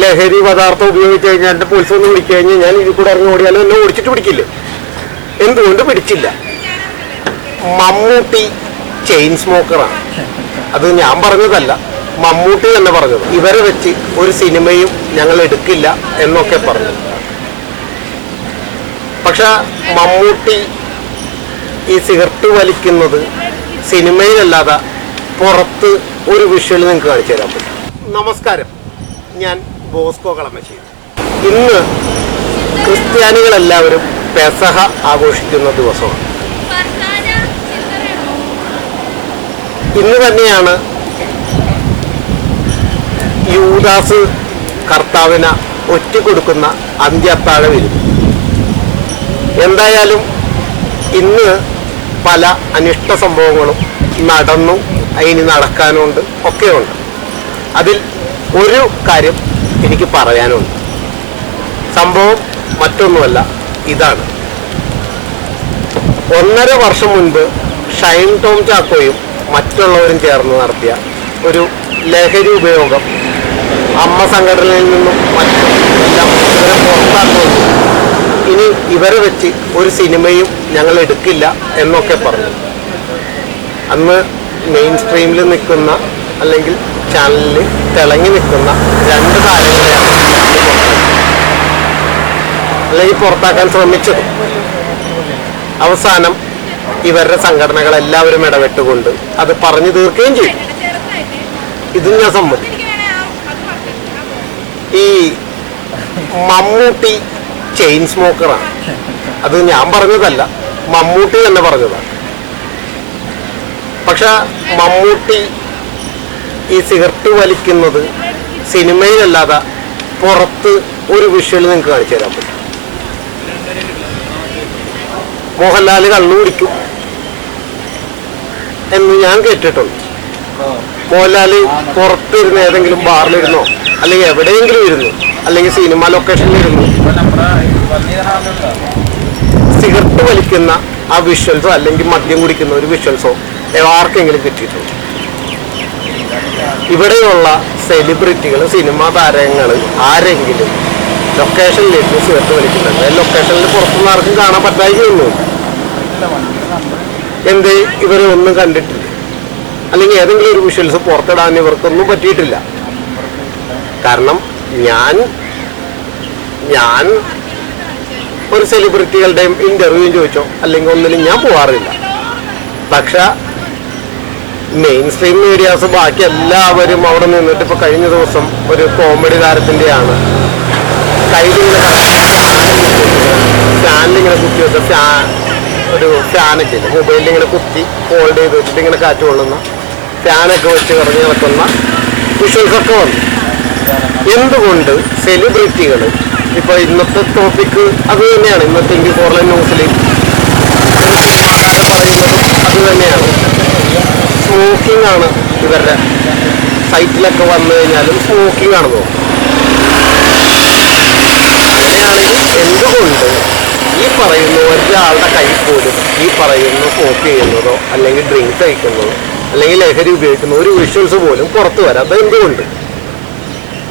ലഹരി പദാർത്ഥം ഉപയോഗിച്ച് കഴിഞ്ഞാൽ എന്റെ പോലീസ് ഒന്ന് പിടിച്ചു കഴിഞ്ഞാൽ ഞാൻ ഇതിൽ കൂടെ ഇറങ്ങി ഓടിയാലും എന്നെ ഓടിച്ചിട്ട് പിടിക്കില്ലേ? എന്തുകൊണ്ട് പിടിച്ചില്ല? മമ്മൂട്ടി ചെയിൻ സ്മോക്കറാണ് അത് ഞാൻ പറഞ്ഞതല്ല. മമ്മൂട്ടി തന്നെ പറഞ്ഞത്. ഇവരെ വെച്ച് ഒരു സിനിമയും ഞങ്ങൾ എടുക്കില്ല എന്നൊക്കെ പറഞ്ഞു. പക്ഷെ മമ്മൂട്ടി ഈ സിഗരറ്റ് വലിക്കുന്നത് സിനിമയിലല്ലാതെ പുറത്ത് ഒരു വിഷ്വൽ നിങ്ങൾക്ക് കാണിച്ചു തരാൻ പറ്റും. നമസ്കാരം. ഞാൻ ബോസ്കോ കളമശ്ശേരി ഇന്ന് ക്രിസ്ത്യാനികളെല്ലാവരും പെസഹ ആഘോഷിക്കുന്ന ദിവസമാണ്. ഇന്ന് തന്നെയാണ് യൂദാസ് കർത്താവിന് ഒറ്റിക്കൊടുക്കുന്ന അന്ത്യത്താഴ വരും എന്തായാലും ഇന്ന് പല അനിഷ്ട സംഭവങ്ങളും നടന്നു അതിന് നടക്കാനുണ്ട് ഒക്കെയുണ്ട്. അതിൽ ഒരു കാര്യം എനിക്ക് പറയാനുണ്ട്. സംഭവം മറ്റൊന്നുമല്ല ഇതാണ്. ഒന്നര വർഷം മുൻപ് ഷൈൻ ടോം ചാക്കോയും മറ്റുള്ളവരും ചേർന്ന് നടത്തിയ ഒരു ലഹരി ഉപയോഗം അമ്മ സംഘടനയിൽ നിന്നും മറ്റും എല്ലാം ഇവരെ പുറത്താക്കുന്നു ഇനി ഇവരെ വെച്ച് ഒരു സിനിമയും ഞങ്ങൾ എടുക്കില്ല എന്നൊക്കെ പറഞ്ഞു. അന്ന് മെയിൻ സ്ട്രീമിൽ നിൽക്കുന്ന അല്ലെങ്കിൽ ചാനലിൽ തിളങ്ങി നിൽക്കുന്ന രണ്ട് താരങ്ങളെയാണ്. അല്ലെങ്കിൽ പുറത്താക്കാൻ ശ്രമിച്ചത് അവസാനം ഇവരുടെ സംഘടനകൾ എല്ലാവരും ഇടപെട്ടുകൊണ്ട് അത് പറഞ്ഞു തീർക്കുകയും ചെയ്തു. ഇതും ഞാൻ സമ്മതി ഈ മമ്മൂട്ടി ചെയിൻ സ്മോക്കറാണ്. അത് ഞാൻ പറഞ്ഞതല്ല. മമ്മൂട്ടി തന്നെ പറഞ്ഞതാണ്. പക്ഷെ മമ്മൂട്ടി ഈ സിഗരറ്റ് വലിക്കുന്നത് സിനിമയിലല്ലാതെ പുറത്ത് ഒരു വിഷ്വൽ നിങ്ങൾക്ക് കാണിച്ചു തരാൻ പറ്റും. മോഹൻലാൽ കള്ളു കുടിക്കും എന്ന് ഞാൻ കേട്ടിട്ടുണ്ട്. മോഹൻലാൽ പുറത്തിരുന്ന് ഏതെങ്കിലും ബാറിലിരുന്നോ അല്ലെങ്കിൽ എവിടെയെങ്കിലും ഇരുന്നു അല്ലെങ്കിൽ സിനിമ ലൊക്കേഷനിലിരുന്നു സിഗരറ്റ് വലിക്കുന്ന ആ വിഷ്വൽസോ അല്ലെങ്കിൽ മദ്യം കുടിക്കുന്ന ഒരു വിഷ്വൽസോ ആർക്കെങ്കിലും കിട്ടിയിട്ടുണ്ട്. ഇവിടെയുള്ള സെലിബ്രിറ്റികൾ സിനിമാ താരങ്ങൾ ആരെങ്കിലും ലൊക്കേഷനിലേക്ക് ചേർത്ത് വലിക്കുന്നുണ്ട് ലൊക്കേഷനിൽ പുറത്തുനിന്ന് ആർക്കും കാണാൻ പറ്റായിരിക്കുന്നു എന്ത്? ഇവരെ ഒന്നും കണ്ടിട്ടില്ല. അല്ലെങ്കിൽ ഏതെങ്കിലും ഒരു വിഷ്വൽസ് പുറത്തിടാൻ ഇവർക്കൊന്നും പറ്റിയിട്ടില്ല. കാരണം ഞാൻ ഞാൻ ഒരു സെലിബ്രിറ്റികളുടെയും ഇന്റർവ്യൂ ചോദിച്ചോ അല്ലെങ്കിൽ ഒന്നിലും ഞാൻ പോവാറില്ല. പക്ഷെ മെയിൻ സ്ട്രീം മീഡിയാസ് ബാക്കി എല്ലാവരും അവിടെ നിന്നിട്ട് ഇപ്പൊ കഴിഞ്ഞ ദിവസം ഒരു കോമഡി താരത്തിന്റെയാണ്. കയ്യിലിങ്ങനെ ഫാനിലിങ്ങനെ കുത്തി വെച്ച ഫാൻ ഒരു ഫാനൊക്കെ ഇല്ല? മൊബൈലിൽ ഇങ്ങനെ കുത്തി ഹോൾഡ് ചെയ്ത് വെച്ചിട്ട് ഇങ്ങനെ കാറ്റ് കൊള്ളുന്ന ഫാനൊക്കെ വെച്ച് കറങ്ങി നടക്കുന്ന വിഷ്വൽസ് ഒക്കെ വന്നു. എന്തുകൊണ്ട് സെലിബ്രിറ്റികൾ ഇപ്പൊ ഇന്നത്തെ ടോപ്പിക്ക് അത് തന്നെയാണ്. ഇന്നത്തെ ഇന്ത്യ ഫോർലൈൻ ന്യൂസിൽ പറയുന്നതും അത് തന്നെയാണ്. സ്മോക്കിംഗ് ആണ് ഇവരുടെ സൈറ്റിലൊക്കെ വന്നു കഴിഞ്ഞാലും സ്മോക്കിംഗ് ആണ് നോക്കും അങ്ങനെയാണെങ്കിൽ എന്തുകൊണ്ട് ഈ പറയുന്ന ഒരാളുടെ കൈ പോലും ഈ പറയുന്ന സ്മോക്ക് ചെയ്യുന്നതോ അല്ലെങ്കിൽ ഡ്രിങ്ക്സ് കഴിക്കുന്നതോ അല്ലെങ്കിൽ ലഹരി ഉപയോഗിക്കുന്ന ഒരു വിഷ്വൽസ് പോലും പുറത്തു വരാത്ത എന്തുകൊണ്ട്?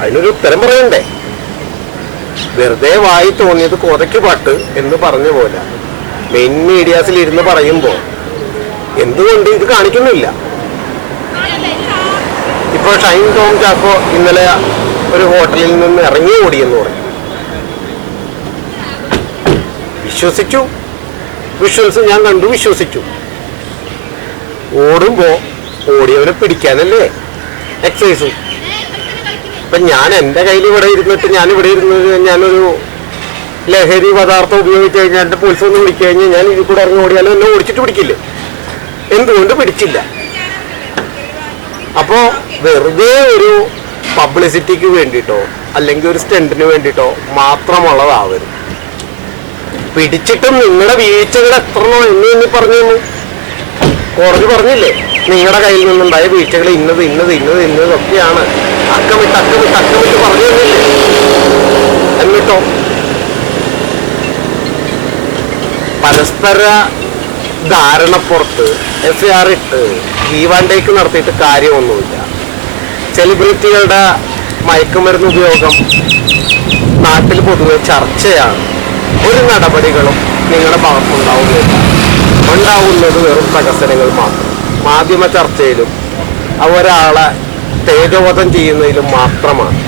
അതിനൊരു ഉത്തരം പറയണ്ടേ? വെറുതെ വായി തോന്നിയത് കൊതയ്ക്ക് പാട്ട് എന്ന് പറഞ്ഞ പോലെ. മെയിൻ മീഡിയാസിൽ ഇരുന്ന് പറയുമ്പോൾ എന്തുകൊണ്ട് ഇത് കാണിക്കുന്നില്ല? ഇപ്പോൾ ഷൈൻ ടോം ചാക്കോ ഇന്നലെ ഒരു ഹോട്ടലിൽ നിന്ന് ഇറങ്ങി ഓടിയെന്ന് പറഞ്ഞു. വിശ്വസിച്ചു. വിഷ്വൽസ് ഞാൻ കണ്ടു വിശ്വസിച്ചു. ഓടുമ്പോൾ ഓടിയവനെ പിടിക്കാനല്ലേ? എക്സസൈസ് ഇപ്പൊ ഞാൻ എന്റെ കയ്യിൽ ഇവിടെ ഇരുന്നിട്ട് ഞാൻ ഇവിടെ ഇരുന്നത് ഞാനൊരു ലഹരി പദാർത്ഥം ഉപയോഗിച്ച് കഴിഞ്ഞാൽ എന്റെ പോലീസ് ഒന്ന് വിളിച്ചു കഴിഞ്ഞാൽ ഞാൻ ഇതിൽ കൂടെ ഇറങ്ങി ഓടിയാലും? എന്നെ ഓടിച്ചിട്ട് പിടിക്കില്ലേ? എന്തുകൊണ്ട് പിടിച്ചില്ല? അപ്പോ വെറുതെ ഒരു പബ്ലിസിറ്റിക്ക് വേണ്ടിട്ടോ അല്ലെങ്കിൽ ഒരു സ്റ്റണ്ടിന് വേണ്ടിയിട്ടോ മാത്രമുള്ളതാവരുത്. പിടിച്ചിട്ടും നിങ്ങളുടെ വീഴ്ചകൾ എത്രണോ എന്ന് എന്ന് പറഞ്ഞു. കോടതി പറഞ്ഞില്ലേ നിങ്ങളുടെ കയ്യിൽ നിന്നുണ്ടായ വീഴ്ചകൾ ഇന്നത് ഇന്നത് ഇന്നത് ഇന്നതൊക്കെയാണ് അക്കമിട്ട് അക്കമിട്ട് അക്കമിട്ട് പറഞ്ഞു തന്നില്ലേ? എന്നിട്ടോ? പരസ്പര ധാരണപ്പുറത്ത് എഫ് ആർ ഇട്ട് ഗീവാൻഡേക്ക് നടത്തിയിട്ട് കാര്യമൊന്നുമില്ല. സെലിബ്രിറ്റികളുടെ മയക്കുമരുന്ന് ഉപയോഗം നാട്ടിൽ പൊതുവെ ചർച്ചയാണ്. ഒരു നടപടികളും നിങ്ങളുടെ ഭാഗത്തുണ്ടാവുന്നില്ല ഉണ്ടാവുന്നത് വെറും പ്രകസനങ്ങൾ മാത്രം. മാധ്യമ ചർച്ചയിലും ഒരാളെ തേജോവധം ചെയ്യുന്നതിലും മാത്രമാണ്.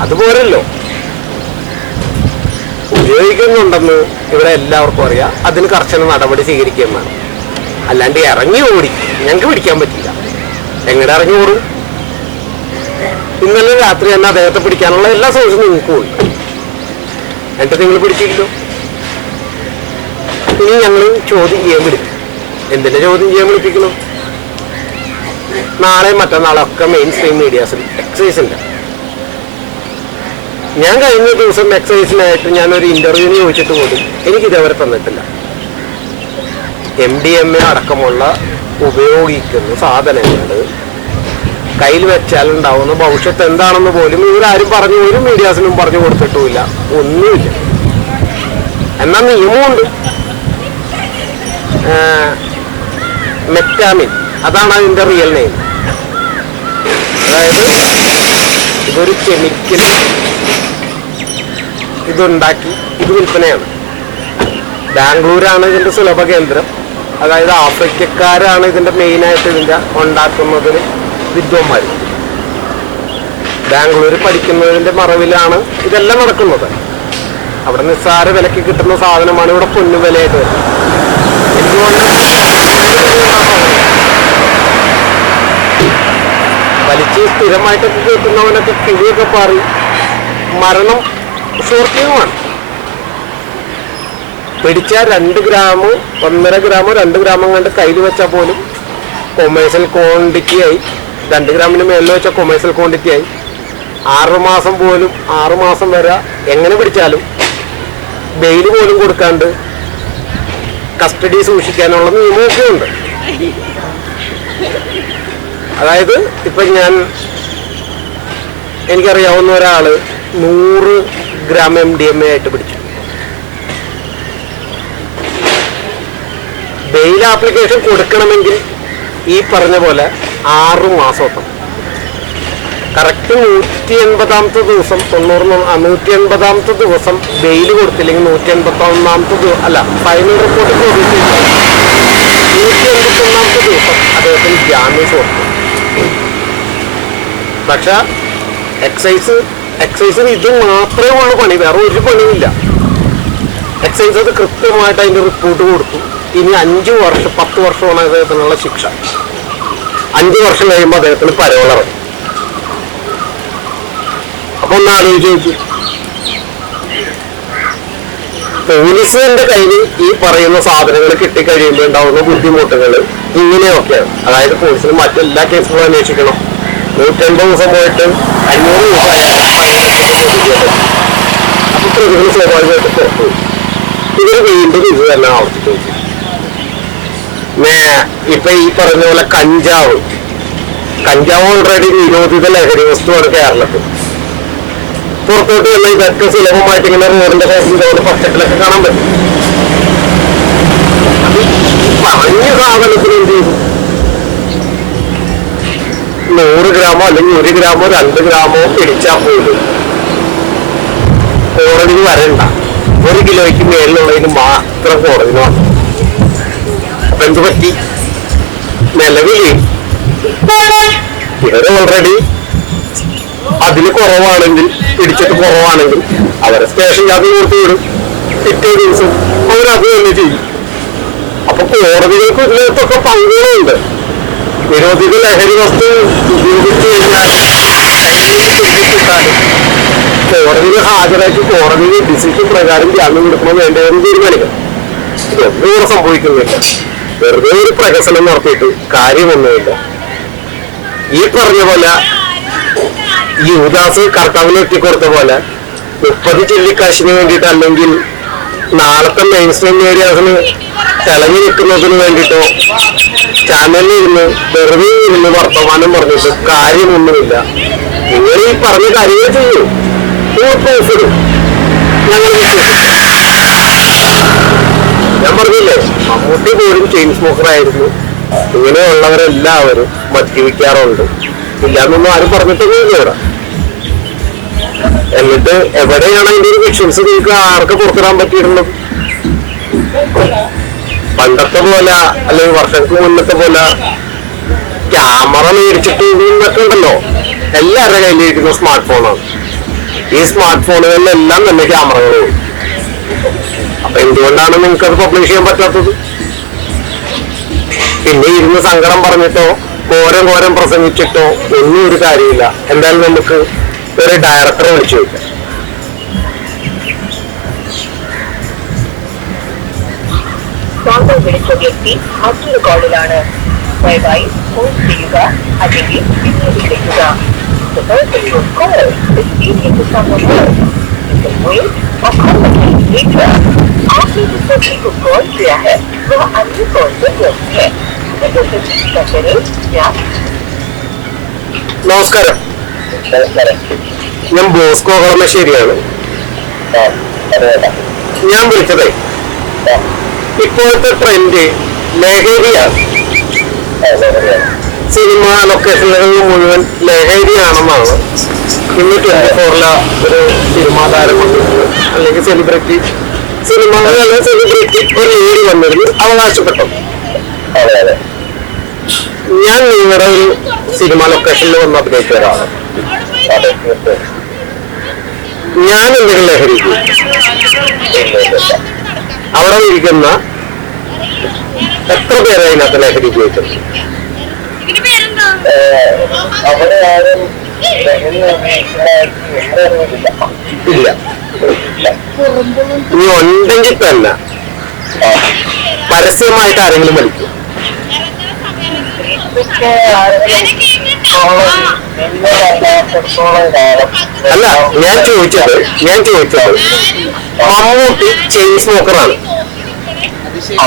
അതുപോലല്ലോ. ഉപയോഗിക്കുന്നുണ്ടെന്ന് ഇവിടെ എല്ലാവർക്കും അറിയാം. അതിന് കർശന നടപടി സ്വീകരിക്കുകയും വേണം. അല്ലാണ്ട് ഇറങ്ങി ഓടി. ഞങ്ങൾക്ക് പിടിക്കാൻ പറ്റില്ല. എങ്ങടെ ഇറങ്ങി കൂടും ഇന്നലെ രാത്രി തന്നെ അദ്ദേഹത്തെ പിടിക്കാനുള്ള എല്ലാ സോഴ്സും നിങ്ങൾക്ക് ഉണ്ട് എന്നിട്ട് നിങ്ങൾ പിടിച്ചില്ലോ ഇനി ഞങ്ങൾ ചോദ്യം ചെയ്യാൻ വിളിക്കും എന്തിന്റെ ചോദ്യം ചെയ്യാൻ വിളിപ്പിക്കണം നാളെ മറ്റന്നാളൊക്കെ മെയിൻ സ്ട്രീം മീഡിയാസിൽ എക്സൈസിന്റെ ഞാൻ കഴിഞ്ഞ ദിവസം എക്സൈസിനായിട്ട് ഒരു ഇന്റർവ്യൂവിന് ചോദിച്ചിട്ട് പോലും എനിക്ക് ഇതേവരെ തന്നിട്ടില്ല. എം ഡി എം എ അടക്കമുള്ള ഉപയോഗിക്കുന്ന സാധനങ്ങൾ കയ്യിൽ വെച്ചാൽ ഉണ്ടാവുന്ന ഭവിഷ്യത്ത് എന്താണെന്ന് പോലും ഇവരാരും പറഞ്ഞു ഒരു മീഡിയാസിനും പറഞ്ഞു കൊടുത്തിട്ടുമില്ല. ഒന്നുമില്ല. എന്നാൽ നിയമമുണ്ട്. മെറ്റാമിൻ. അതാണ് അതിന്റെ റിയൽ നെയിം അതായത് ഇതൊരു കെമിക്കൽ ഇതുണ്ടാക്കി ഇത് വിൽപ്പനയാണ്. ബാംഗ്ലൂരാണ് ഇതിന്റെ സുലഭ കേന്ദ്രം അതായത് ആഫ്രിക്കക്കാരാണ് ഇതിന്റെ മെയിനായിട്ട് ഇതിന്റെ ഉണ്ടാക്കുന്നതിന് വിദ്വാന്മാർ ബാംഗ്ലൂർ പഠിക്കുന്നതിന്റെ മറവിലാണ് ഇതെല്ലാം നടക്കുന്നത്. അവിടെ നിസ്സാര വിലക്ക് കിട്ടുന്ന സാധനമാണ് ഇവിടെ പൊന്നു വിലയായിട്ട് വരുന്നത് എന്തുകൊണ്ട്? വലിച്ച് സ്ഥിരമായിട്ടൊക്കെ കേൾക്കുന്നവനൊക്കെ കിഴിയൊക്കെ പാറി മരണം ഷോർട്ടിങ്ങുമാണ് പിടിച്ച രണ്ട് ഗ്രാം ഒന്നര ഗ്രാമോ രണ്ട് ഗ്രാമം കണ്ട് കയ്യിൽ വെച്ചാൽ പോലും കൊമേഴ്സ്യൽ ക്വാണ്ടിറ്റി ആയി. രണ്ട് ഗ്രാമിന് മേളിൽ വെച്ചാൽ കൊമേഴ്സ്യൽ ക്വാണ്ടിറ്റി ആയി. ആറുമാസം പോലും ആറുമാസം വരെ എങ്ങനെ പിടിച്ചാലും ബെയിൽ പോലും കൊടുക്കാണ്ട് കസ്റ്റഡി സൂക്ഷിക്കാനുള്ള നിയമമൊക്കെ ഉണ്ട്. അതായത് ഇപ്പൊ ഞാൻ എനിക്കറിയാവുന്ന ഒരാൾ നൂറ് gram M D M A ആയിട്ട് പിടിച്ചു. ബെയിൽ ആപ്ലിക്കേഷൻ കൊടുക്കണമെങ്കിൽ ഈ പറഞ്ഞ പോലെ ആറ് മാസം കറക്റ്റ് നൂറ്റി എൺപതാമത്തെ ദിവസം തൊണ്ണൂറ് നൂറ്റി എൺപതാമത്തെ ദിവസം ബെയിൽ കൊടുത്തില്ലെങ്കിൽ നൂറ്റി എൺപത്തി ഒന്നാമത്തെ ദിവസം അല്ല ഫൈനൽ റിപ്പോർട്ട് നൂറ്റി എൺപത്തി ഒന്നാമത്തെ ദിവസം അദ്ദേഹത്തിന് ജാമ്യം കൊടുത്തു. പക്ഷെ എക്സൈസ് എക്സൈസിന് ഇത് മാത്രമേ ഉള്ളൂ പണി. വേറെ ഒരു പണിയില്ല എക്സൈസ് അത് കൃത്യമായിട്ട് അതിന്റെ റിപ്പോർട്ട് കൊടുത്തു. ഇനി അഞ്ചു വർഷം പത്ത് വർഷമാണ് അദ്ദേഹത്തിനുള്ള ശിക്ഷ. അഞ്ചു വർഷം കഴിയുമ്പോൾ അദ്ദേഹത്തിന് പരോളിറങ്ങും അപ്പൊ ഒന്ന് ആലോചിച്ച് നോക്കി. പോലീസിന്റെ കയ്യിൽ ഈ പറയുന്ന സാധനങ്ങൾ കിട്ടിക്കഴിയുമ്പോൾ ഉണ്ടാവുന്ന ബുദ്ധിമുട്ടുകൾ ഇങ്ങനെയൊക്കെയാണ്. അതായത് പോലീസിന് മറ്റെല്ലാ കേസുകളും അന്വേഷിക്കണം. നൂറ്റൻപത് ദിവസം പോയിട്ട് അഞ്ഞൂറ് ദിവസം അപ്പൊ പ്രതികൾ സ്വാഭാവികമായിട്ട് പുറത്തു ഇവർ വീണ്ടും ഇത് തന്നെ ആവർത്തിച്ചു ഇപ്പൊ ഈ പറഞ്ഞ പോലെ കഞ്ചാവ്. കഞ്ചാവ് ഓൾറെഡി നിരോധിത ലഹരി വസ്തുവാണ് കേരളത്തിൽ. പുറത്തോട്ട് വന്ന ഇതൊക്കെ സുലഭമായിട്ട് ഇങ്ങനെ റോഡിന്റെ സൈഡിൽ റോഡ് പച്ചക്കിലൊക്കെ കാണാൻ പറ്റും. പറഞ്ഞ സാധനത്തിന് എന്ത് ചെയ്തു? നൂറ് ഗ്രാമോ അല്ലെങ്കിൽ ഒരു ഗ്രാമോ രണ്ട് ഗ്രാമോ പിടിച്ചാൽ പോലും കോടതിയിൽ വരണ്ട. ഒരു കിലോയ്ക്ക് മേളിലുള്ളതിന് മാത്രം കോടതിന് വന്നു അപ്പൊ എന്ത് പറ്റി നിലവിൽ ഇവർ ഓൾറെഡി അതിന് കുറവാണെങ്കിൽ പിടിച്ചിട്ട് കുറവാണെങ്കിൽ അവരെ സ്റ്റേഷൻ അത് കൊടുത്തു വിടും. പിറ്റേ ദിവസം അവരത് തന്നെ ചെയ്യും. അപ്പൊ കോടതികൾക്ക് ഇതിനകത്തൊക്കെ പങ്കുകളുണ്ട്. നിരോധിത ലഹരി വസ്തു ഉപയോഗിച്ചു കഴിഞ്ഞാൽ കോടതിയിൽ ഹാജരാക്കി കോടതിയിൽ ഡിസിഷൻ പ്രകാരം ജാമ്യം കൊടുക്കണം വേണ്ടതെന്ന് തീരുമാനിക്കണം. ഇത് ഇവിടെ സംഭവിക്കുന്നില്ല. വെറുതെ ഒരു പ്രഹസനം നടത്തിയിട്ട് കാര്യമൊന്നുമില്ല. ഈ പറഞ്ഞ പോലെ ഈ ഉദാസ് കർത്താവിന് എത്തിക്കൊടുത്ത പോലെ മുപ്പത് ചെല്ലിക്കാശിന് വേണ്ടിയിട്ട് അല്ലെങ്കിൽ നാളത്തെ മെയിൻ സ്ട്രീം മീഡിയാസിന് തിളങ്ങി നിൽക്കുന്നതിന് വേണ്ടിയിട്ടോ ചാനലിൽ ഇരുന്ന് വെറുതെ ഇരുന്ന് വർത്തമാനം പറഞ്ഞിട്ട് കാര്യമൊന്നുമില്ല. നിങ്ങൾ ഈ പറഞ്ഞ കാര്യങ്ങൾ ചെയ്യൂ ഞങ്ങൾ വിശ്വസിക്കും ഞാൻ പറഞ്ഞില്ലേ? മമ്മൂട്ടി പോലും ചെയിൻ സ്മോക്കർ ആയിരുന്നു. ഇങ്ങനെയുള്ളവരെല്ലാവരും മദ്യപിക്കാറുണ്ട്. ഇല്ലാന്നൊന്നും ആരും പറഞ്ഞിട്ടൊന്നും ഇല്ല എന്നിട്ട് എവിടെയാണ് അതിന്റെ ഒരു വിഷൻസ് നിങ്ങൾക്ക് ആർക്ക് പുറത്തിടാൻ പറ്റിയിട്ടുള്ളത്? പണ്ടത്തെ പോലെ അല്ലെങ്കിൽ വർഷങ്ങൾക്ക് മുന്നത്തെ പോലെ ക്യാമറ മേടിച്ചിട്ട് ഇതൊക്കെ ഉണ്ടല്ലോ. എല്ലാവരുടെ കയ്യിലിരിക്കുന്ന സ്മാർട്ട് ഫോണാണ് ഈ സ്മാർട്ട് ഫോണുകളിലെല്ലാം തന്നെ ക്യാമറകളും അപ്പൊ എന്തുകൊണ്ടാണ് നിങ്ങൾക്ക് അത് പബ്ലിഷ് ചെയ്യാൻ പറ്റാത്തത്? പിന്നെ ഇരുന്ന് സങ്കടം പറഞ്ഞിട്ടോ ഘോരം ഘോരം പ്രസംഗിച്ചിട്ടോ ഒന്നും ഒരു കാര്യമില്ല. എന്തായാലും നമുക്ക് ഒരു ഡയറക്ടറെ വിളിച്ചു വയ്ക്കാം വിളിച്ച വ്യക്തി മറ്റൊരു കോളിലാണ്. ദയവായി ഫോൺ അല്ലെങ്കിൽ പിന്നീട് വിളിക്കുക. आपने जिस व्यक्ति को कॉल किया है वह अन्य कॉल पर व्यस्त है कृपया प्रतीक्षा करें या നമസ്കാരം ഞാൻ ബോസ്കോ കളമശ്ശേരിയാണ് ഞാൻ വിളിച്ചതേ ഇപ്പോഴത്തെ ട്രെൻഡ് ലഹരിയാണ് സിനിമ ലൊക്കേഷനുകളിൽ മുഴുവൻ ലഹരിയാണെന്നാണ് ഇന്ന് ട്വന്റി ഫോറിലെ ഒരു സിനിമാ താരം വന്നിരുന്നു അല്ലെങ്കിൽ സെലിബ്രിറ്റി സിനിമ അല്ലെങ്കിൽ സെലിബ്രിറ്റി ഒരു ലേഡി വന്നിരുന്നു. അവകാശപ്പെട്ടു. ഞാൻ നിങ്ങളുടെ ഒരു സിനിമ ലൊക്കേഷനിൽ വന്ന് അഭിനയിച്ച ഒരാളാണ്. ഞാൻ എന്തെങ്കിലും ലഹരി അവിടെ ഇരിക്കുന്ന എത്ര പേരെ അതിനകത്ത് ലഹരി ഉപയോഗിച്ചിട്ടുണ്ട്. ഇല്ല. ഇനി ഉണ്ടെങ്കിൽ തന്നെ പരസ്യമായിട്ട് ആരെങ്കിലും കാലം അല്ല ഞാൻ ചോദിച്ചത് ഞാൻ ചോദിച്ചത് മമ്മൂട്ടി ചെയിൻ സ്മോക്കറാണ്. ആ.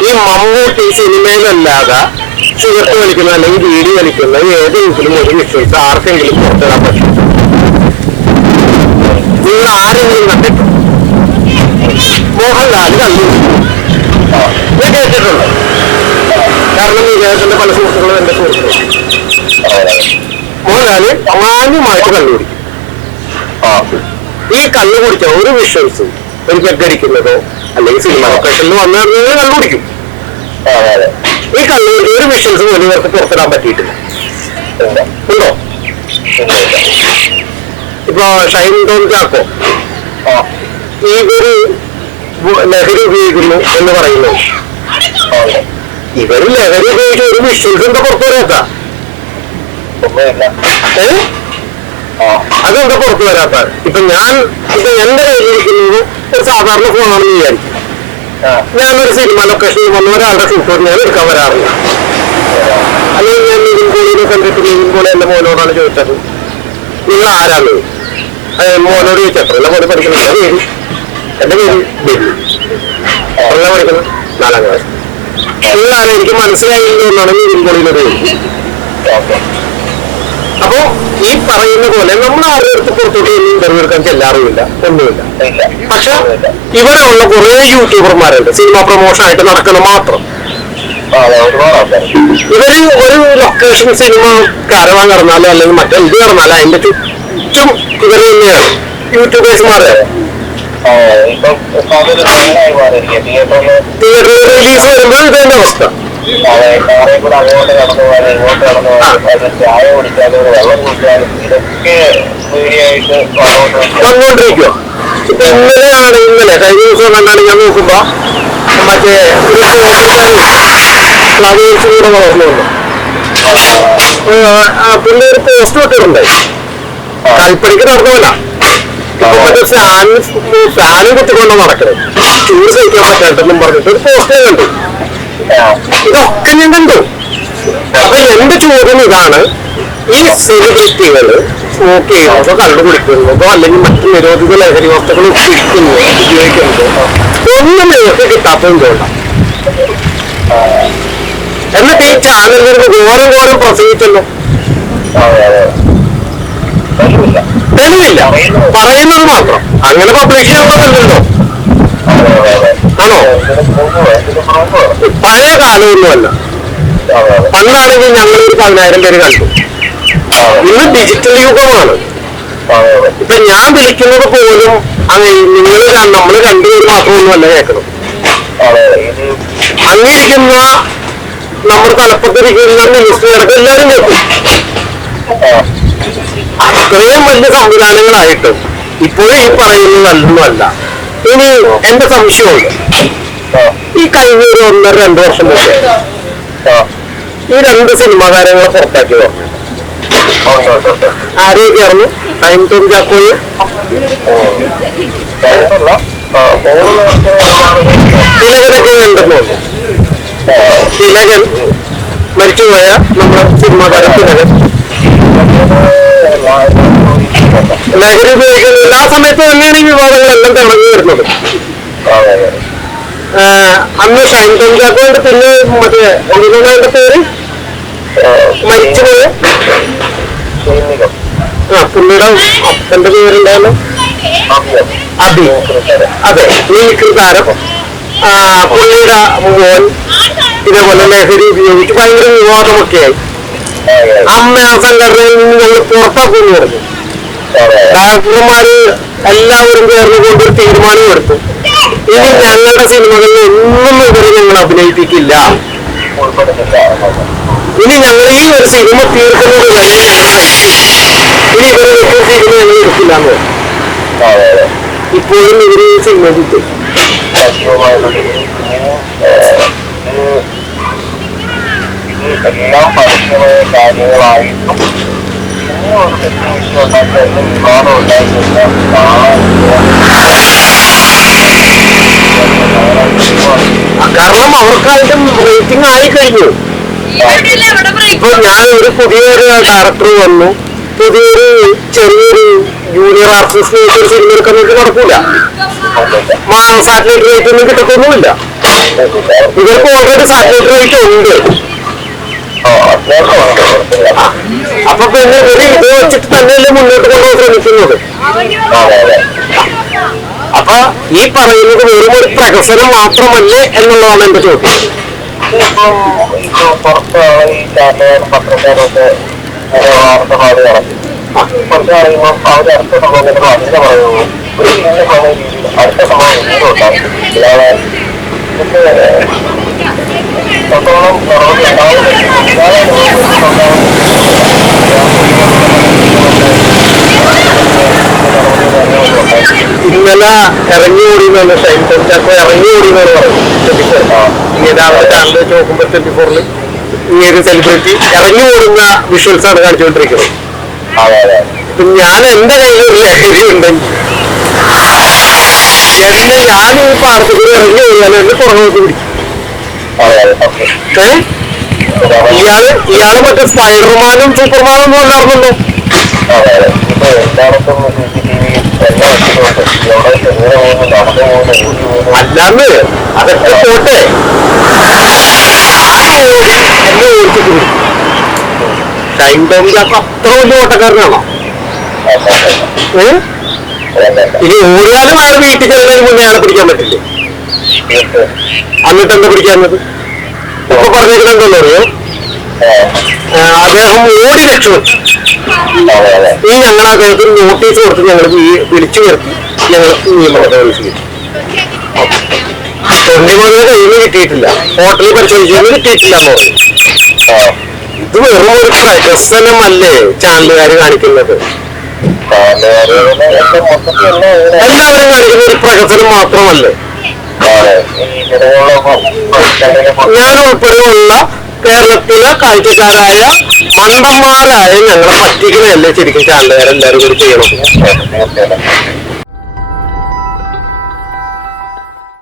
ഈ മമ്മൂട്ടി സിനിമയിലല്ലാതെ സിഗരറ്റ് വലിക്കുന്ന അല്ലെങ്കിൽ ബീഡി വലിക്കുന്ന ഏതെങ്കിലും ഒരു വിഷ്വൽസ് ആർക്കെങ്കിലും പുറത്തിടാൻ പറ്റും? നിങ്ങൾ ആരെങ്കിലും കണ്ടിട്ടുണ്ടോ മോഹൻലാൽ കണ്ടു. ഞാൻ കേട്ടിട്ടുണ്ട്. കാരണം ഇദ്ദേഹത്തിന്റെ പല സുഹൃത്തുക്കളും എന്റെ സുഹൃത്തുക്കളും. മോഹൻലാൽ മാന്യമായിട്ട് കണ്ടുപിടിക്കും. ആ ഈ കള്ളു കുടിച്ച ഒരു വിഷ്വൽസും ഒരു പെഗടിക്കുന്നതോ അല്ലെങ്കിൽ സിനിമ ലൊക്കേഷനിൽ വന്നു കഴിഞ്ഞാൽ കണ്ടുപിടിക്കും. ആ ഈ കുടിച്ച ഒരു വിഷ്വൽസും ഒരു പേർക്ക് പുറത്തിടാൻ പറ്റിയിട്ടില്ല. ഉണ്ടോ? ഇപ്പൊ ഷൈൻ ടോം ചാക്കോ ഈ ഒരു ലഹരി ഉപയോഗിക്കുന്നു എന്ന് പറയുന്നു. ഇവർ ലഹരി ഉപയോഗിച്ച ഒരു വിഷ്വൽസ് എന്താ പുറത്തു വരാത്ത? അതെന്താ പുറത്തു വരാത്ത? ഇപ്പൊ ഞാൻ ഇപ്പൊ എന്റെ കയ്യിലിരിക്കുന്നത് ഒരു സാധാരണ ഫോണാണെന്ന് വിചാരിക്കും. ഞാനൊരു സിനിമ ലൊക്കേഷനിൽ വന്ന ഒരാളുടെ ഫോട്ടോ ഞാൻ എടുക്കാൻ വരാറില്ല. അല്ലെങ്കിൽ ഞാൻ നിവിൻ കോളിനെ കണ്ടിട്ട് നിവിൻ കോളി എന്റെ മോനോടാണ് ചോദിച്ചത്. നിങ്ങൾ ആരാണ്? മോനോട് ചോദിച്ചത്ര എല്ലാം മോനെ എന്റെ പേര്? എന്റെ പേര്? ബിബി എല്ലാം പഠിക്കുന്നത് നാലാം ക്ലാസ്. എനിക്ക് എന്നാണ് നിവിൻ പോളിനോട് ചോദിച്ചത് ഓക്കെ. അപ്പോ ഈ പറയുന്ന പോലെ നമ്മൾ ആരുടെ അടുത്ത് പുറത്തോട്ട് ഇന്റർവ്യൂ എടുക്കാൻ ചെല്ലാറുമില്ല ഒന്നുമില്ല. പക്ഷെ ഇവിടെ ഉള്ള കുറെ യൂട്യൂബർമാരുണ്ട്. സിനിമ പ്രൊമോഷൻ ആയിട്ട് നടക്കുന്ന മാത്രം. ഇവർ ഒരു ലൊക്കേഷൻ സിനിമ കാരവാൻ കടന്നാലോ അല്ലെങ്കിൽ മറ്റെന്ത് കടന്നാലോ അതിന്റെ ചുറ്റും ഇവർ തന്നെയാണ്. യൂട്യൂബേഴ്സ്മാര് തിയേറ്ററിൽ റിലീസ് വരുമ്പോൾ ഇത് തന്നെ അവസ്ഥ. അങ്ങോട്ട് കടന്നു പോകാനും ഇങ്ങോട്ട് കടന്നു പോകാനും ചായ കുടിക്കാനും വെള്ളം കുടിക്കാനും ഇതൊക്കെ വീഡിയോ വന്നുകൊണ്ടിരിക്കുക ഇപ്പൊ ഇന്നലെയാണ് ഇന്നലെ കഴിഞ്ഞ ദിവസം കണ്ടാണ് ഞാൻ നോക്കുമ്പോ മറ്റേ ഫ്ലവേഴ്സ് കൂടെ വളർന്നു വന്നു. പിന്നെ ഒരു പോസ്റ്റ് ഇട്ടിട്ടുണ്ടായി. കൽപ്പണിക്ക് മറ്റേ ഫാൻ ഫാനും കുത്തിക്കൊണ്ട് നടക്കണേ ചൂട് സഹിക്കാൻ പറ്റാട്ടെന്നും പറഞ്ഞിട്ട് ഒരു പോസ്റ്റ് കണ്ടു. ഇതൊക്കെ ഞാൻ കണ്ടു. അപ്പൊ എന്റെ ചോദ്യം ഇതാണ് ഈ സെലിബ്രിറ്റികൾ സ്മോക്ക് ചെയ്യുന്നതോ കണ്ടുപിടിക്കുന്നതോ അല്ലെങ്കിൽ മറ്റു നിരോധിത ലഹരി വസ്തുക്കൾ പിടിക്കുന്നതോ ഉപയോഗിക്കുന്നതോ ഒന്നും നിങ്ങൾക്ക് കിട്ടാത്തത് എന്തുകൊണ്ടാണ് എന്നിട്ട് ഈ ചാനലുകൾ ഘോരം ഘോരം പ്രസംഗിച്ചല്ലോ. തെളിവില്ല പറയുന്നത് മാത്രം. അങ്ങനെ അതെ അതെ അതെ ആണോ? പഴയ കാലമൊന്നുമല്ല. അതെ അതെ പണ്ടാണെങ്കിൽ ഞങ്ങൾ ഒരു പതിനായിരം പേര് കണ്ടു. ഇന്ന് ഡിജിറ്റൽ യുഗമാണ്. അതെ അതെ ഇപ്പൊ ഞാൻ വിളിക്കുന്നത് പോലും നിങ്ങൾ നമ്മൾ രണ്ടുപേരും മാത്രമൊന്നുമല്ല കേൾക്കണം അങ്ങിരിക്കുന്ന നമ്മുടെ തലപ്പത്തിരിക്കുന്ന മിനിസ്റ്ററുകൾക്ക് എല്ലാവരും കേൾക്കും. അത്രയും വലിയ സംവിധാനങ്ങളായിട്ടും ഇപ്പോഴും ഈ പറയുന്നത് നല്ലൊന്നുമല്ല ഇനി എന്റെ സംശയമുണ്ട്. ഈ കഴിഞ്ഞ ഒരു ഒന്നര രണ്ടു വർഷം മുമ്പേ ഈ രണ്ട് സിനിമാ താരങ്ങളെ പുറത്താക്കി പറഞ്ഞു. ആരെയൊക്കെയായിരുന്നു ടൈം ടോം ചാക്കോയ്? തിലകനൊക്കെ ഉണ്ടെന്ന് തിലകൻ മരിച്ചുപോയ നമ്മുടെ സിനിമാ താരം തിലകൻ. ലഹരി ഉപയോഗിക്കുന്ന ആ സമയത്ത് തന്നെയാണ് ഈ വിവാദങ്ങളെല്ലാം തുടങ്ങി വരുന്നത്? അന്ന് ഷൈൻ പിന്നെ മറ്റേ എന്താണ് അതിന്റെ പേര്? മരിച്ചുപോയ? പോയ ആ പുള്ളിയുടെ അപ്പന്റെ പേരുണ്ടായിരുന്നു അബി. അതെ ഈ താരം പുള്ളിയുടെ മോൻ ഇതേപോലെ ലഹരി ഉപയോഗിച്ച് ഭയങ്കര വിവാദമൊക്കെയായി. അമ്മ ആ സംഘടനയിൽ നിന്ന് ഞങ്ങൾ പുറത്താക്കുന്നു പറഞ്ഞു. ഡയറക്ടർമാര് എല്ലാവരും ചേർന്ന് കൊണ്ടൊരു തീരുമാനം എടുത്തു. ഇനി ഞങ്ങളുടെ സിനിമകളിൽ ഒന്നും ഇവരെ ഞങ്ങൾ അഭിനയിപ്പിക്കില്ല. ഇനി ഞങ്ങൾ ഈ ഒരു സിനിമ തീർക്കുന്നത് വരെ ഞങ്ങൾ ഇനി ഇവരെ വെക്കുന്ന സിനിമ ഞങ്ങൾ എടുക്കില്ല എന്ന് ഇപ്പോഴും ഇവർ ഈ സിനിമ കിട്ടും എല്ലാം പരസ്യമായ കാര്യങ്ങളായിട്ടും കാരണം അവർക്കായിട്ടും റേറ്റിംഗ് ആയി കഴിഞ്ഞു ഇപ്പൊ ഞാൻ ഒരു പുതിയൊരു ഡയറക്ടർ വന്നു. പുതിയൊരു ചെറിയൊരു ജൂനിയർ ആർട്ടിസ്റ്റ് ഒരു സിനിമ എടുക്കുന്നത് നടക്കൂല. സാറ്റലൈറ്റ് റേറ്റ് ഒന്നും കിട്ടത്തൊന്നുമില്ല. ഇവർക്ക് ഓൾറെഡി സാറ്റലൈറ്റ് റേറ്റ് ഉണ്ട്. അപ്പൊ പിന്നെ ഇവർ ഇത് വെച്ചിട്ട് തന്നെയല്ലേ മുന്നോട്ട് കൊണ്ടുപോകാൻ ശ്രമിക്കുന്നത് അപ്പൊ ഈ പറയുന്നത് വെറും ഒരു പ്രഹസനം മാത്രമല്ലേ എന്നുള്ളതാണ് എന്റെ ചോദ്യം. കുറച്ച് ഇയാളെ ഇതൊക്കെ എത്രത്തോളം കുറവ് ഉണ്ടാവും ഇയാളെ ഇന്നലെ ഇറങ്ങി ഓടി എന്ന് ഷൈൻ ചാക്കോ ഇറങ്ങി ഓടി എന്ന് പറയും ട്വന്റി ഫോർ രാവിലെ ചാനൽ വെച്ച് നോക്കുമ്പോൾ ട്വന്റി ഫോറിൽ ഇങ്ങനെ സെലിബ്രിറ്റി ഇറങ്ങി ഓടുന്ന വിഷ്വൽസ് ആണ് കാണിച്ചുകൊണ്ടിരിക്കുന്നത്. ഞാൻ എന്റെ കയ്യിൽ ഒരു ലഹരി ഉണ്ടെങ്കിൽ എന്നെ ഞാൻ ഈ പാടത്തേക്ക് ഇറങ്ങി ഓടിയാലും എന്നെ പുറകോട്ട് പിടിക്കും ഇയാൾ ഇയാൾ മറ്റേ സ്പൈഡർമാനും സൂപ്പർമാനും ടി പോകുന്നു അല്ലാന്ന് അതൊക്കെ പോട്ടെ. എന്നെ ഷൈൻ ടോം അത്ര വലിയ ഓട്ടക്കാരനാണോ? ഏ? ഇനി ഓടിയാലും അയാൾ വീട്ടിൽ ചെല്ലുന്നതിന് മുന്നേ അയാളെ പിടിക്കാൻ പറ്റില്ലേ? എന്നിട്ട് എന്താ പിടിക്കാന്നത് ഇപ്പൊ പറഞ്ഞിരിക്കുന്നത് അറിയോ? ആ, അദ്ദേഹം ഓടി രക്ഷപ്പെട്ടു ഈ ഞങ്ങൾ അദ്ദേഹത്തിന് നോട്ടീസ് കൊടുത്ത് ഞങ്ങൾ വിളിച്ചു വരുത്തി ഞങ്ങൾ നിയമനടപടി വിളിച്ചു കയ്യിൽ കിട്ടിയിട്ടില്ല. ഹോട്ടലിൽ പരിശോധിച്ചതിന് കിട്ടിയിട്ടില്ല എന്ന് ആ. ഇത് വെറും ഒരു പ്രഹസനമല്ലേ ചാനലുകാർ കാണിക്കുന്നത്? എല്ലാവരും കാണിക്കുന്ന ഒരു പ്രകസനം മാത്രമല്ലേ? ഞാൻ ഉൾപ്പെടെയുള്ള കേരളത്തിലെ കാഴ്ചക്കാരായ മണ്ടന്മാരായ ഞങ്ങളെ പറ്റിക്കുന്നതല്ലേ ശരിക്കും ചാനലുകാരെല്ലാവരും കൂടി ചെയ്യണം